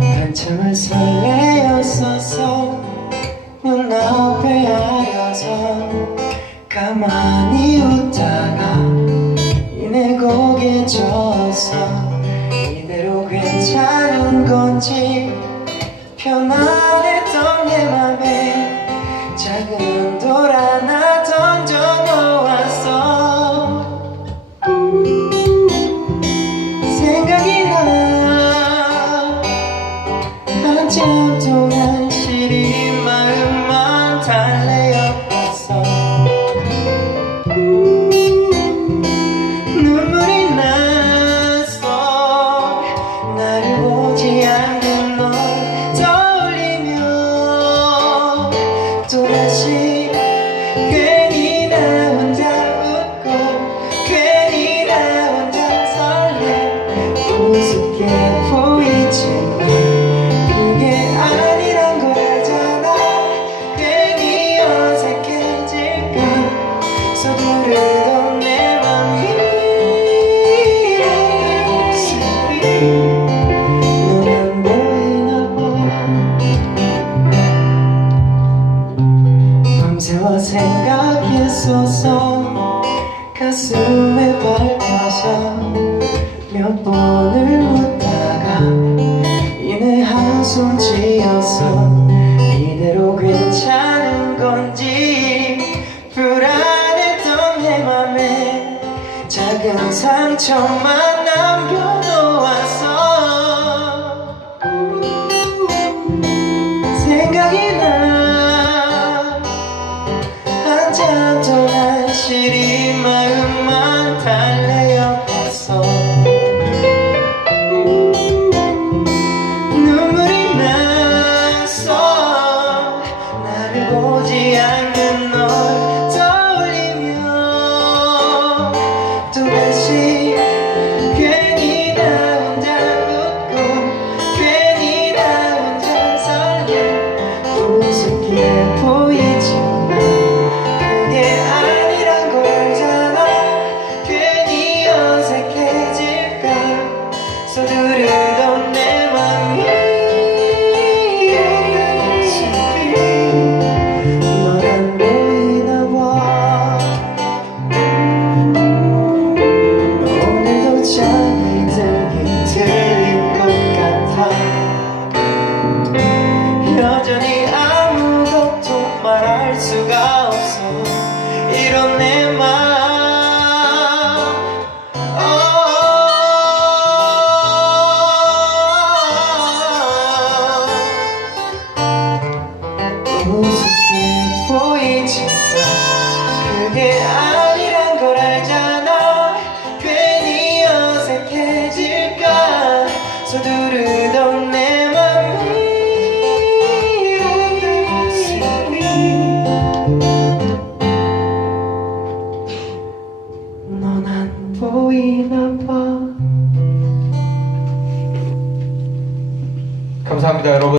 한참을 설레었어서 눈 앞에 하여서 가만히 웃다가 이내 고개 져서 이대로 괜찮은 건지 Come on, it's on my way. Jagged. 생각했었어 가슴에 밟혀서 몇 번을 웃다가 이내 한숨 지어서 이대로 괜찮은 건지 불안했던 내 맘에 작은 상처만 남겨 동안 시린 마음만 달래 우습게 보이지만 그게 아니란 걸 알잖아. 괜히 어색해질까? 서두르던 내 맘이 넌안 보이나 봐. 감사합니다, 여러분.